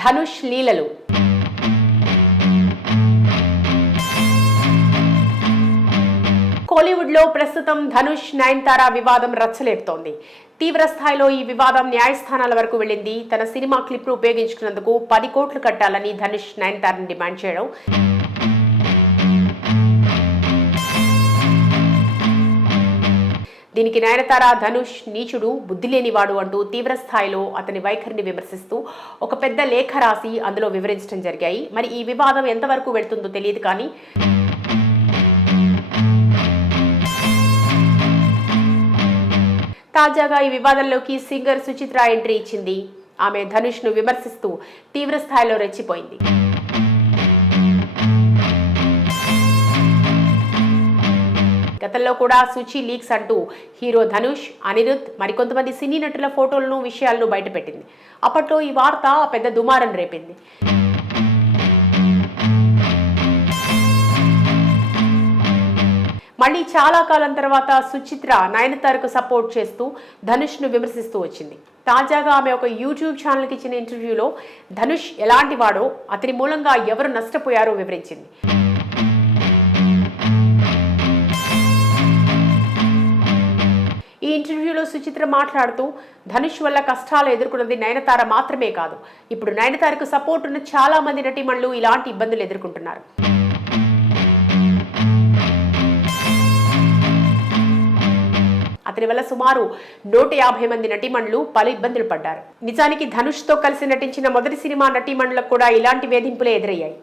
ధనుష్ లీలలు. కోలీవుడ్లో ప్రస్తుతం ధనుష్ నయనతార వివాదం రచ్చలేపుతోంది. తీవ్ర స్థాయిలో ఈ వివాదం న్యాయస్థానాల వరకు వెళ్ళింది. తన సినిమా క్లిప్ను ఉపయోగించుకున్నందుకు 10 కోట్లు కట్టాలని ధనుష్ నయనతారని డిమాండ్ చేయడం, దీనికి నయనతార ధనుష్ నీచుడు, బుద్ధి లేనివాడు అంటూ తీవ్ర స్థాయిలో అతని వైఖరిని విమర్శిస్తూ ఒక పెద్ద లేఖ రాసి అందులో వివరించడం జరిగాయి. మరి ఈ వివాదం ఎంతవరకు వెళ్తుందో తెలియదు, కానీ తాజాగా ఈ వివాదంలోకి సింగర్ సుచిత్ర ఎంట్రీ ఇచ్చింది. ఆమె ధనుష్ను విమర్శిస్తూ తీవ్ర స్థాయిలో రెచ్చిపోయింది. గతంలో కూడా సుచి లీక్స్ అంటూ హీరో ధనుష్, అనిరుద్, మరికొంతమంది సినీ నటుల ఫోటోలను, విషయాలను బయటపెట్టింది. అప్పట్లో ఈ వార్త పెద్ద దుమారం రేపింది. మళ్ళీ చాలా కాలం తర్వాత సుచిత్ర నయనతారకు సపోర్ట్ చేస్తూ ధనుష్ను విమర్శిస్తూ వచ్చింది. తాజాగా ఆమె ఒక యూట్యూబ్ ఛానల్కి ఇచ్చిన ఇంటర్వ్యూలో ధనుష్ ఎలాంటి వాడో, అతని మూలంగా ఎవరు నష్టపోయారో వివరించింది. ఈ ఇంటర్వ్యూలో సుచిత్ర మాట్లాడుతూ ధనుష్ వల్ల కష్టాలు ఎదుర్కొన్నది నయనతార మాత్రమే కాదు, ఇప్పుడు నయనతారకు సపోర్ట్ ఉన్న చాలా మంది నటీమణులు ఇలాంటి ఇబ్బందులు ఎదుర్కొంటున్నారు. అతని వల్ల సుమారు 150 మంది నటీమణులు పలు ఇబ్బందులు పడ్డారు. నిజానికి ధనుష్తో కలిసి నటించిన మొదటి సినిమా నటీమణులకు కూడా ఇలాంటి వేధింపులే ఎదురయ్యాయి.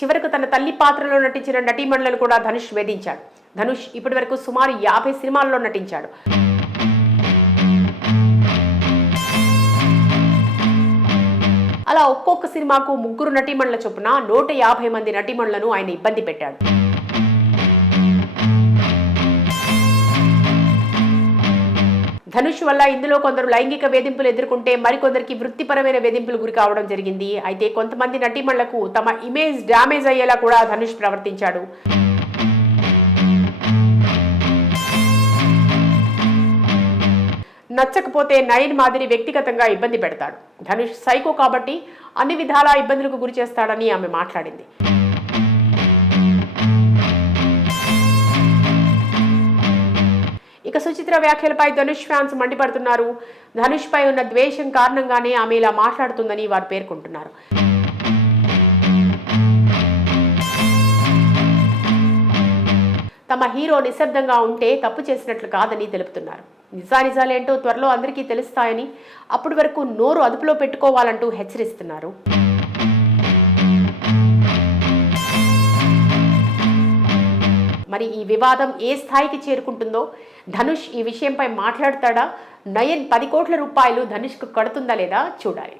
చివరకు తన తల్లి పాత్రలో నటించిన నటీమణులను కూడా ధనుష్ వేధించాడు. ధనుష్ ఇప్పటి వరకు సుమారు 50 సినిమాల్లో నటించాడు. అలా ఒక్కొక్క సినిమాకు 3 నటీమణుల చొప్పున 150 మంది నటీమణులను ఆయన ఇబ్బంది పెట్టాడు. ధనుష్ వల్ల ఇందులో కొందరు లైంగిక వేధింపులు ఎదుర్కొంటే మరికొందరికి వృత్తిపరమైన వేధింపులు గురి కావడం జరిగింది. అయితే కొంతమంది నటీమణులకు తమ ఇమేజ్ డ్యామేజ్ అయ్యేలా కూడా ధనుష్ ప్రవర్తించాడు. నచ్చకపోతే నయన్ మాదిరి వ్యక్తిగతంగా ఇబ్బంది పెడతాడు. ధనుష్ సైకో కాబట్టి అన్ని విధాలా ఇబ్బందులకు గురి చేస్తాడని ఆమె మాట్లాడింది. ఇక సుచిత్ర వ్యాఖ్యలపై ధనుష్ ఫ్యాన్స్ మండిపడుతున్నారు. ధనుష్ పై ఉన్న ద్వేషం కారణంగానే ఆమె ఇలా మాట్లాడుతుందని వారు పేర్కొంటున్నారు. తమ హీరో నిశ్శబ్దంగా ఉంటే తప్పు చేసినట్లు కాదని తెలుపుతున్నారు. నిజానిజాలేంటో త్వరలో అందరికీ తెలుస్తాయని, అప్పటి వరకు నోరు అదుపులో పెట్టుకోవాలంటూ హెచ్చరిస్తున్నారు. మరి ఈ వివాదం ఏ స్థాయికి చేరుకుంటుందో, ధనుష్ ఈ విషయంపై మాట్లాడతాడా, నయన్ 10 కోట్ల రూపాయలు ధనుష్కు కడుతుందా లేదా చూడాలి.